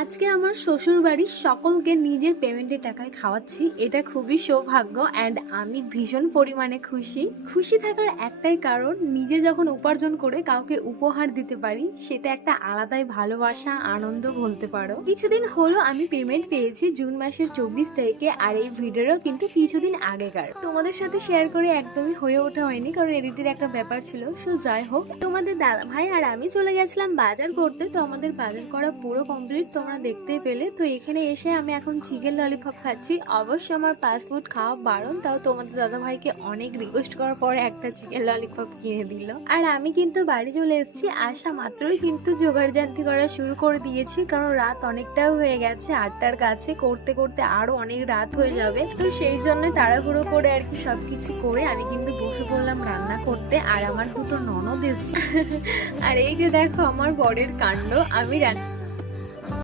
আজকে আমার শ্বশুর বাড়ির সকলকে নিজের পেমেন্টের টাকায় খাওয়াচ্ছি। এটা খুবই সৌভাগ্য অ্যান্ড আমি ভীষণ পরিমাণে খুশি। খুশি থাকার একটাই কারণ, নিজে যখন উপার্জন করে কাউকে উপহার দিতে পারি সেটা একটা আলাদাই ভালোবাসা, আনন্দ বলতে পারো। কিছুদিন হলো আমি পেমেন্ট পেয়েছি জুন মাসের 24 তারিখে, আর এই ভিডিওটাও কিন্তু কিছুদিন আগেকার। তোমাদের সাথে শেয়ার করে একদমই হয়ে ওঠা হয়নি, কারণ এডিটের একটা ব্যাপার ছিল। সো যাই হোক, তোমাদের দাদা ভাই আর আমি চলে গেছিলাম বাজার করতে। তো আমাদের বাজার করা পুরো কমপ্লিট, তোমরা দেখতেই পেলে। তো এখানে এসে আমি এখন চিকেন ললিপপ খাচ্ছি। অবশ্য আমার ফাস্ট ফুড খাওয়া বারণ, তাও তোমাদের দাদা ভাইকে অনেক রিকোয়েস্ট করার পরে একটা চিকেন ললিপপ কিনে দিল। আর আমি কিন্তু বাড়ি চলে এসেছি। আসা মাত্রই কিন্তু জোগাড় জান্তি করা শুরু করে দিয়েছি, কারণ রাত অনেকটাও হয়ে গেছে। 8টার কাছে করতে করতে আরো অনেক রাত হয়ে যাবে। তো সেই জন্য তাড়াহুড়ো করে আর কি সবকিছু করে আমি কিন্তু বসে পড়লাম রান্না করতে। আর আমার দুটো ননদ এসেছে। আর এই যে দেখো আমার বরের কাণ্ড, আমি রান্না